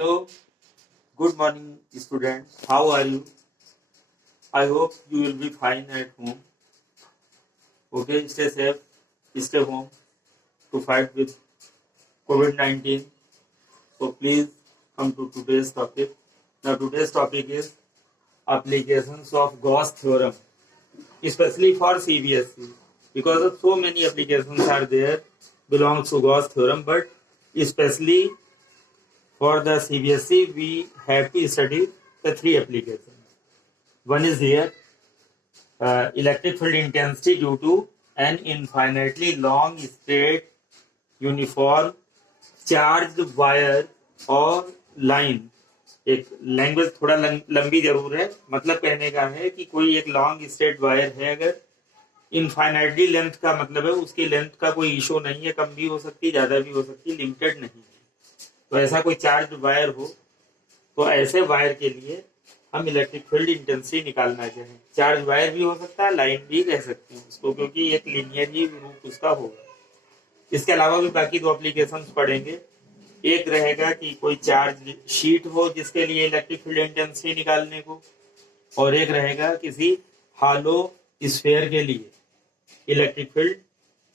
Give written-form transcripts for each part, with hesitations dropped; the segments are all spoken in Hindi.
Hello, good morning, students. How are you? I hope you will be fine at home. Okay, stay safe, stay home to fight with COVID-19. So please come to today's topic. Now today's topic is applications of Gauss theorem, especially for CBSE, because of so many applications are there belongs to Gauss theorem, but especially for the CBSE we have to study the three applications. One is here, electric field intensity due to an infinitely long straight uniform charge wire और लाइन. एक लैंग्वेज थोड़ा लंबी जरूर है, मतलब कहने का है कि कोई एक लॉन्ग स्ट्रेट वायर है, अगर इनफाइनाइटली लेंथ का मतलब है उसकी लेंथ का कोई इशू नहीं है, कम भी हो सकती है ज्यादा भी हो सकती है, लिमिटेड नहीं है. तो ऐसा कोई चार्ज वायर हो तो ऐसे वायर के लिए हम इलेक्ट्रिक फील्ड इंटेंसिटी निकालना चाहें. चार्ज वायर भी हो सकता है, लाइन भी कह सकते हैं उसको, क्योंकि एक लीनियर ही रूप उसका होगा. इसके अलावा भी बाकी दो एप्लीकेशंस पढ़ेंगे. एक रहेगा कि कोई चार्ज शीट हो जिसके लिए इलेक्ट्रिक फील्ड इंटेंसिटी निकालने को, और एक रहेगा किसी हालो स्फीयर के लिए इलेक्ट्रिक फील्ड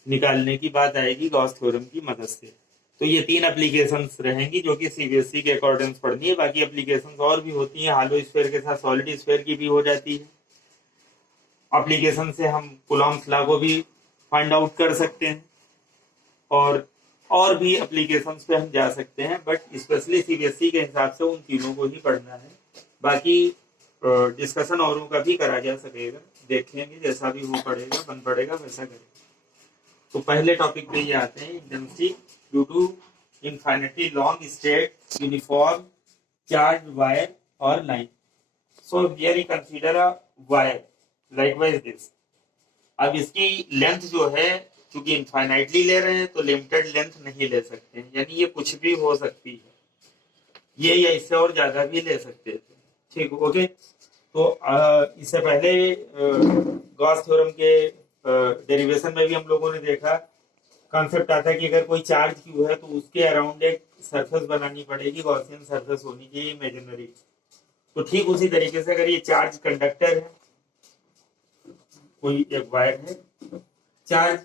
निकालने की बात आएगी गॉस थ्योरम की मदद से. तो ये तीन एप्लीकेशंस रहेंगी जो कि सीबीएसई के अकॉर्डिंग पढ़नी है. बाकी एप्लीकेशंस और भी होती हैं, हालो स्फीयर के साथ सॉलिड स्फीयर की भी हो जाती है. एप्लीकेशन से हम कूलॉम्स लॉ को भी फाइंड आउट कर सकते हैं और भी एप्लीकेशंस पे हम जा सकते हैं, बट स्पेशली सीबीएसई के हिसाब से उन तीनों को ही पढ़ना है. बाकी डिस्कशन औरों का भी करा जा सकेगा, देखेंगे जैसा भी हो पड़ेगा बन पड़ेगा वैसा करेंगे. तो पहले टॉपिक पे ये आते हैं, intensity due to infinitely long straight uniform charge wire और line. So here you consider a wire likewise this. अब इसकी लेंथ जो है, क्योंकि इनफाइनाइटली ले रहे हैं तो लिमिटेड लेंथ नहीं ले सकते हैं, यानी ये कुछ भी हो सकती है, ये या इससे और ज्यादा भी ले सकते थे. ठीक, ओके. तो इससे पहले गॉस थ्योरम के डेरिवेशन में भी हम लोगों ने देखा, कॉन्सेप्ट आता है कि अगर कोई चार्ज क्यू है तो उसके अराउंड एक सरफेस बनानी पड़ेगी, गॉसियन सरफेस होनी चाहिए इमेजिनरी. तो ठीक उसी तरीके से अगर ये चार्ज कंडक्टर है, कोई एक वायर है चार्ज,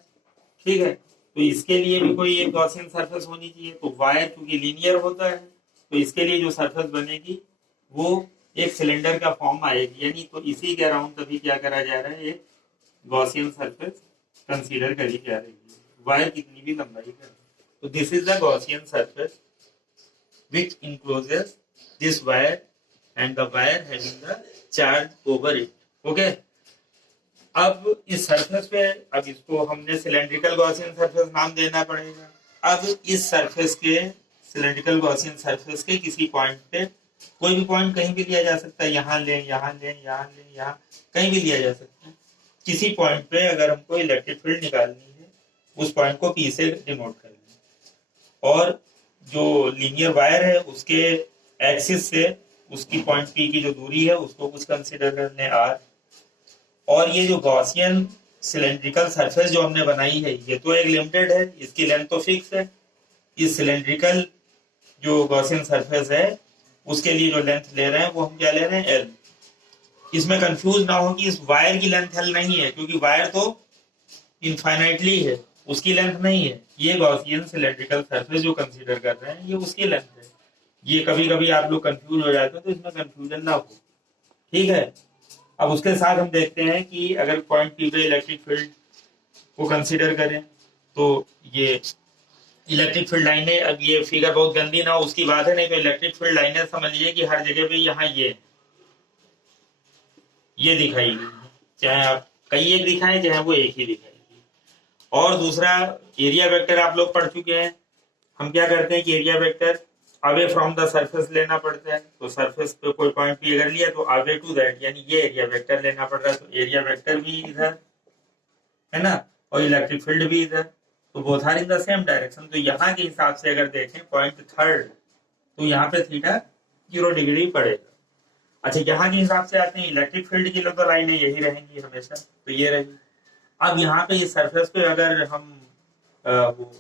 ठीक है, तो इसके लिए भी कोई एक गॉसियन सरफेस होनी चाहिए. तो वायर क्योंकि लीनियर होता है तो इसके लिए जो सरफेस बनेगी वो एक सिलेंडर का फॉर्म आएगी, यानी तो इसी के अराउंड तभी क्या करा जा रहा है, एक गॉसियन सरफेस कंसीडर करी जा रही है, वायर कितनी भी लंबाई का. तो this is the Gaussian surface which encloses this wire and the wire having the charge over it. Okay. अब इस सरफेस पे, अब इसको हमने सिलेंड्रिकल गॉसियन सरफेस नाम देना पड़ेगा. अब इस सरफेस के, सिलेंड्रिकल गॉसियन सरफेस के किसी पॉइंट पे, कोई भी पॉइंट कहीं भी लिया जा सकता है, यहाँ ले, यहाँ ले, यहाँ ले, यहाँ कहीं भी लिया जा सकता है. किसी पॉइंट पे अगर हमको इलेक्ट्रिक फील्ड निकालनी है, उस पॉइंट को पी से डिनोट करना है, और जो लीनियर वायर है उसके एक्सिस से उसकी पॉइंट पी की जो दूरी है उसको कुछ कंसीडर कर लें आर. और ये जो गॉसियन सिलेंड्रिकल सरफेस जो हमने बनाई है ये तो एक लिमिटेड है, इसकी लेंथ तो फिक्स है. इस सिलेंड्रिकल जो गॉसियन सरफेस है उसके लिए जो लेंथ ले रहे हैं वो हम क्या ले रहे हैं, एल. इसमें कंफ्यूज ना हो कि इस वायर की लेंथ एल नहीं है, क्योंकि वायर तो इनफाइनाइटली है, उसकी लेंथ नहीं है. ये गॉसियन सिलेंड्रिकल सरफेस जो कंसीडर कर रहे हैं ये उसकी लेंथ है. ये कभी कभी आप लोग कंफ्यूज हो जाते हैं, तो इसमें कंफ्यूजन ना हो, ठीक है. अब उसके साथ हम देखते हैं कि अगर पॉइंट पी पे इलेक्ट्रिक फील्ड को कंसीडर करें तो ये इलेक्ट्रिक फील्ड लाइनें, अब ये फिगर बहुत गंदी ना हो उसकी बात है, नहीं तो इलेक्ट्रिक फील्ड लाइनें समझ लीजिए कि हर जगह पे यहाँ ये दिखाई गई, चाहे आप कई एक दिखाएं चाहे वो एक ही दिखाएगी. और दूसरा, एरिया वेक्टर आप लोग पढ़ चुके हैं. हम क्या करते हैं कि area vector away from the surface लेना पड़ता है. तो सरफेस पे कोई पॉइंट पी अगर लिया तो अवे टू दैट, यानी ये एरिया वेक्टर लेना पड़ रहा है. तो एरिया वेक्टर भी इधर है ना, और इलेक्ट्रिक फील्ड भी इधर, तो both are in the same direction. तो यहाँ के हिसाब से अगर देखें पॉइंट थर्ड, तो यहाँ पे थीटा 0 डिग्री पड़ेगा. अच्छा, यहाँ के हिसाब से आते हैं, इलेक्ट्रिक फील्ड की तो लाइनें यही रहेंगी हमेशा, तो ये रहेगी. अब यहाँ पे इस सरफेस पे अगर हम वो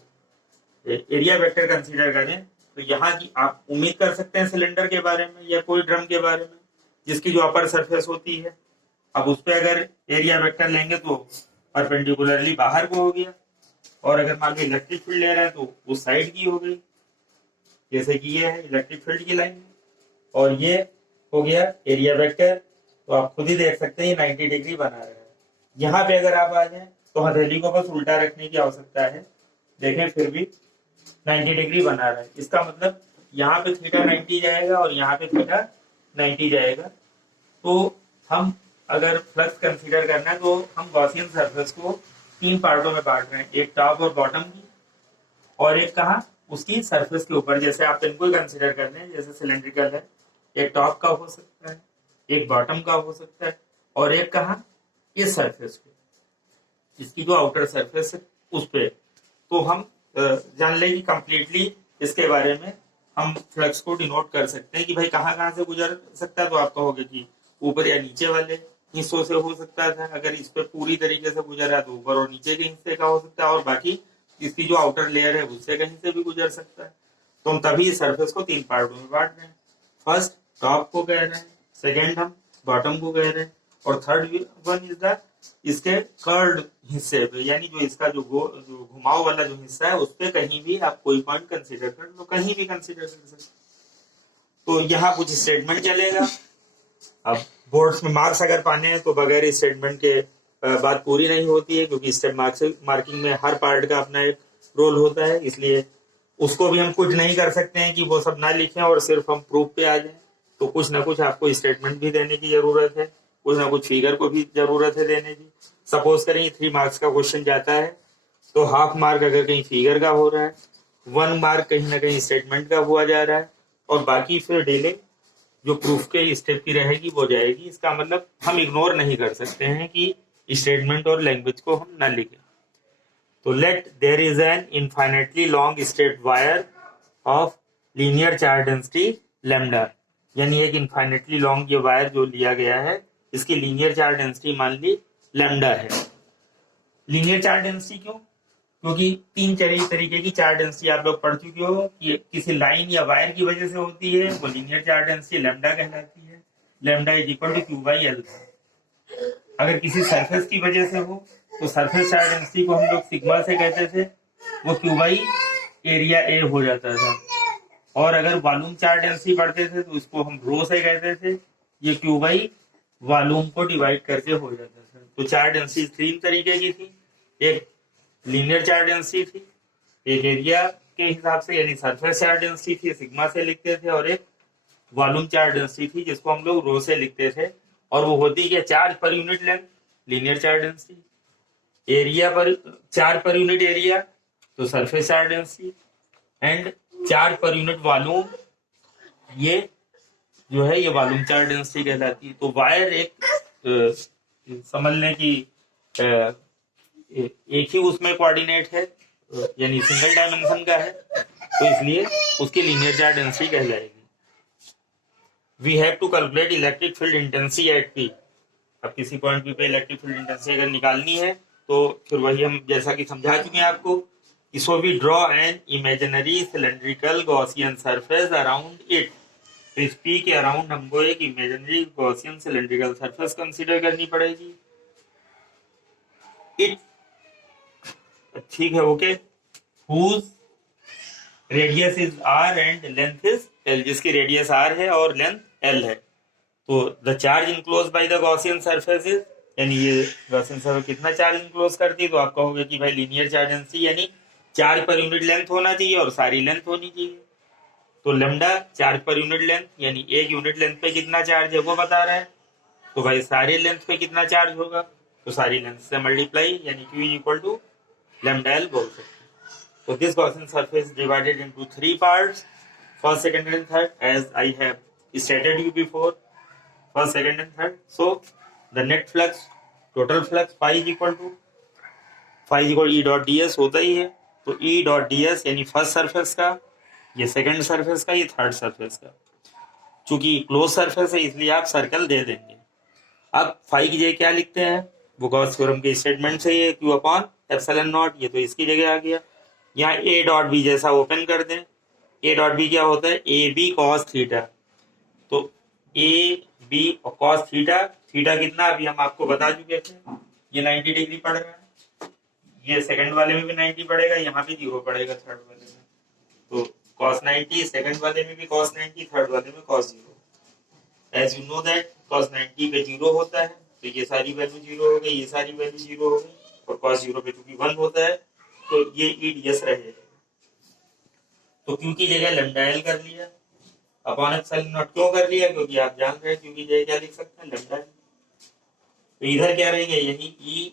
एरिया वेक्टर कंसीडर करें तो यहाँ की आप उम्मीद कर सकते हैं सिलेंडर के बारे में या कोई ड्रम के बारे में जिसकी जो अपर सरफेस होती है, अब उस पर अगर एरिया वेक्टर लेंगे तो परपेंडिकुलरली बाहर को हो गया, और अगर मान लो इलेक्ट्रिक फील्ड ले रहे हैं तो उस साइड की हो गई, जैसे कि ये है इलेक्ट्रिक फील्ड की लाइन, और ये हो गया एरिया वेक्टर। तो आप खुद ही देख सकते हैं 90 डिग्री बना रहा है। यहाँ पे अगर आप आ जाए तो हथेली को बस उल्टा रखने की आवश्यकता है, देखें फिर भी 90 डिग्री बना रहा है। इसका मतलब यहाँ पे थीटा 90 जाएगा और यहाँ पे थीटा 90 जाएगा। तो हम अगर फ्लक्स कंसीडर करना है तो हम गॉसियन सरफेस को 3 पार्टों में बांट रहे हैं, एक टॉप और बॉटम की, और एक कहाँ उसकी सरफेस के ऊपर। जैसे आप इनको कंसीडर कर लें, जैसे सिलेंड्रिकल है, एक टॉप का हो सकता है, एक बॉटम का हो सकता है, और एक कहाँ इस सरफेस पे, इसकी जो आउटर सरफेस है उस पे। तो हम जान लें कि कंप्लीटली इसके बारे में हम फ्लक्स को डिनोट कर सकते हैं कि भाई कहाँ कहाँ से गुजर सकता है। तो आप कहोगे कि ऊपर या नीचे वाले हिस्सों से हो सकता था, अगर इस पे पूरी तरीके से गुजरा है तो ऊपर और नीचे के हिस्से का हो सकता है, और बाकी इसकी जो आउटर लेयर है उससे कहीं से भी गुजर सकता है। तो हम तभी इस सरफेस को 3 पार्टों में बांट रहे हैं। फर्स्ट टॉप को कह रहे हैं, सेकेंड हम बॉटम को कह रहे हैं, और थर्ड वन इज द इसके कर्ड हिस्से पे, यानी जो इसका जो घुमाव वाला जो हिस्सा है उस पे कहीं भी आप कोई पॉइंट कंसीडर कर लो, कहीं भी कंसीडर कर सकते। तो यहाँ कुछ स्टेटमेंट चलेगा। अब बोर्ड्स में मार्क्स अगर पाने हैं तो बगैर इस स्टेटमेंट के बात पूरी नहीं होती है, क्योंकि स्टेप मार्किंग में हर पार्ट का अपना एक रोल होता है, इसलिए उसको भी हम कुछ नहीं कर सकते हैं कि वो सब ना लिखें और सिर्फ हम प्रूफ पे आ जाएं। तो कुछ ना कुछ आपको स्टेटमेंट भी देने की जरूरत है, कुछ ना कुछ फिगर को भी जरूरत है देने की। सपोज करें 3 मार्क्स का क्वेश्चन जाता है, तो हाफ मार्क अगर कहीं फिगर का हो रहा है, 1 मार्क कहीं ना कहीं स्टेटमेंट का हुआ जा रहा है, और बाकी फिर डिले जो प्रूफ के स्टेप की रहेगी वो जाएगी। इसका मतलब हम इग्नोर नहीं कर सकते हैं कि स्टेटमेंट और लैंग्वेज को हम ना लिखें। तो let there is an infinitely long straight wire of linear charge density lambda, यानी एक इनफाइनेटली लॉन्ग ये वायर जो लिया गया है, इसकी लीनियर चार्ज डेंसिटी मान ली लैम्डा है। लीनियर चार्ज डेंसिटी क्यों? क्योंकि 3 तरीके की चार्ज डेंसिटी आप लोग पढ़ चुके हो कि किसी लाइन या वायर की वजह से होती है, वो लीनियर चार्ज डेंसिटी लैम्डा कहलाती है। Lambda is equal to Q by L. अगर किसी सरफेस की वजह से हो तो सरफेस चार्ज डेंसिटी को हम लोग सिग्मा से कहते थे, वो क्यू बाई एरिया ए हो जाता था। और अगर वॉल्यूम चार्ज डेंसिटी पढ़ते थे तो इसको हम रो से कहते थे, ये क्यू बाई वॉल्यूम को डिवाइड करके हो जाता था। तो चार्ज डेंसिटी 3 तरीके की थी, एक लीनियर चार्ज डेंसिटी थी, एक एरिया के हिसाब से यानी सरफेस चार्ज डेंसिटी थी, सिग्मा से लिखते थे, और एक वॉल्यूम चार्ज डेंसिटी थी जिसको हम लोग रो से लिखते थे। और वो होती क्या? Charge per unit length linear charge density, area पर चार्ज पर यूनिट एरिया तो surface charge density, and charge per unit volume ये जो है ये वॉल्यूम चार्ज डेंसिटी कहलाती है। तो वायर एक समझ लें कि एक ही उसमें कोऑर्डिनेट है, यानी सिंगल डायमेंशन का है, तो इसलिए उसकी लीनियर चार्ज डेंसिटी कहलाएगी। We have to calculate electric field intensity at P. अब किसी पॉइंट पी पे इलेक्ट्रिक फील्ड इंटेंसिटी अगर निकालनी है तो फिर वही हम जैसा कि समझा चुके हैं आपको, so we draw an imaginary cylindrical Gaussian surface around it. तो इस पी के अराउंड हमको एक imaginary Gaussian cylindrical surface consider करनी पड़ेगी। इट ठीक है, okay. Whose radius is R and length is L, जिसकी रेडियस आर है और लेंथ एल है। तो the charge enclose by the Gaussian surface is, यानी ये गॉसियन सरफेस कितना चार्ज इनक्लोज करती है? तो आप कहोगे कि भाई लीनियर चार्ज डेंसिटी यानी चार्ज पर यूनिट लेंथ होना चाहिए और सारी लेंथ होनी चाहिए। तो lambda charge per unit length, यानी एक यूनिट लेंथ पे कितना चार्ज है वो बता रहा है। तो भाई सारे लेंथ पे कितना चार्ज होगा? तो सारी लेंथ से मल्टीप्लाई, यानी Q is equal to lambda L बोल सकते हैं। So this Gaussian surface is divided into 3 parts, first, second and third, as I have stated you before, first, second and third. So the net flux, total flux phi is equal to E dot ds होता ही है। तो E dot ds यानी फर्स्ट सरफेस का, ये सेकंड सरफेस का, ये थर्ड सरफेस का। चूंकि क्लोज सरफेस है इसलिए आप सर्कल दे देंगे। अब फाई की जगह क्या लिखते हैं? वो गॉस थ्योरम के स्टेटमेंट से ये Q अपॉन एप्सिलॉन नॉट, ये तो इसकी जगह आ गया। यहाँ ए डॉट बी जैसा ओपन कर दें ए डॉट बी क्या होता है, ए बी कॉस थीटा। तो ए बी और कॉस थीटा, थीटा कितना अभी हम आपको बता चुके थे, ये 90 डिग्री पड़ रहा है, ये सेकंड वाले में भी 90 पड़ेगा, यहाँ पे 0 पड़ेगा थर्ड वाले में। तो cos 90 सेकंड वाले में भी cos 90, थर्ड वाले में cos 0। As you know that cos 90 पे 0 होता है, तो ये सारी वैल्यू 0 हो गई, ये सारी वैल्यू 0 हो गई, और cos 0 पे चूंकि 1 होता है तो ये EDS रहेगा। तो क्यों की जगह लैम्डा एल कर लिया, अपॉन एप्सिलॉन नॉट क्यों कर लिया, क्योंकि आप जान रहे हैं क्योंकि जगह क्या लिख सकते हैं, लैम्डा। तो इधर क्या रहेंगे, यही ई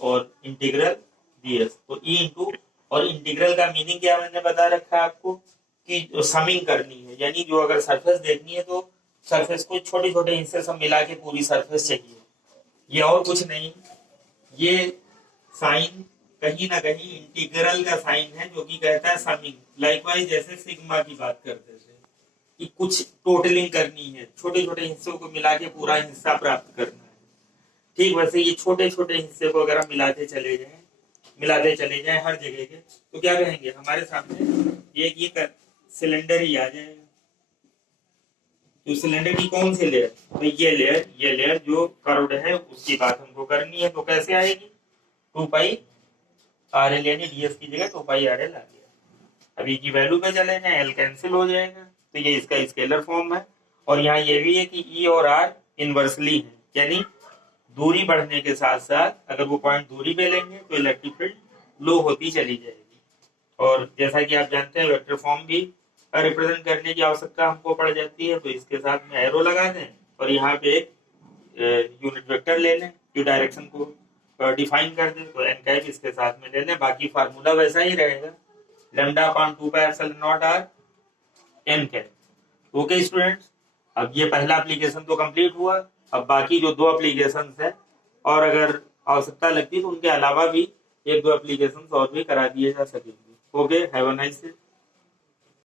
और इंटीग्रल ds। तो ई इंटू, और इंटीग्रल का मीनिंग क्या मैंने बता रखा है आपको कि समिंग करनी है, यानी जो अगर सरफेस देखनी है तो सरफेस को छोटे छोटे हिस्से सब मिला के पूरी सरफेस चाहिए, ये और कुछ नहीं। ये साइन कहीं ना कहीं इंटीग्रल का साइन है जो कि कहता है समिंग। लाइकवाइज जैसे सिग्मा की बात करते थे कि कुछ टोटलिंग करनी है, छोटे छोटे हिस्सों को मिला के पूरा हिस्सा प्राप्त करना है, ठीक वैसे ये छोटे छोटे हिस्से को अगर हम मिलाते चले जाएं हर जगह के, तो क्या कहेंगे, हमारे सामने ये सिलेंडर ही आ जाएगा। तो सिलेंडर की कौन सी लेयर, तो ये लेयर जो कर्व्ड है उसकी बात हमको करनी है। तो कैसे आएगी, 2 पाई आर एल, यानी ds की जगह 2 पाई आर एल आ गया। अभी की वैल्यू पे चले जाए, एल कैंसिल हो जाएगा, तो ये इसका स्केलर फॉर्म है। और यहाँ ये भी है कि ई और आर इनवर्सली है, यानी दूरी बढ़ने के साथ साथ अगर वो पॉइंट दूरी पे लेंगे तो इलेक्ट्रिक फील्ड लो होती चली जाएगी। और जैसा कि आप जानते हैं वेक्टर फॉर्म भी रिप्रेजेंट करने की आवश्यकता हमको पड़ जाती है, तो इसके साथ में एरो लगा दें और यहाँ पे एक यूनिट वेक्टर ले लें जो डायरेक्शन को डिफाइन कर दे, तो एन कैप इसके साथ में ले लें। बाकी फार्मूला वैसा ही रहेगा, lambda upon 2 pi epsilon naught R N cap. Okay students, अब ये पहला एप्लीकेशन तो कंप्लीट हुआ। अब बाकी जो 2 एप्लीकेशंस है, और अगर आवश्यकता लगती है तो उनके अलावा भी 1-2 एप्लीकेशंस और भी करा दिए जा सकेंगे। Okay, have a nice day.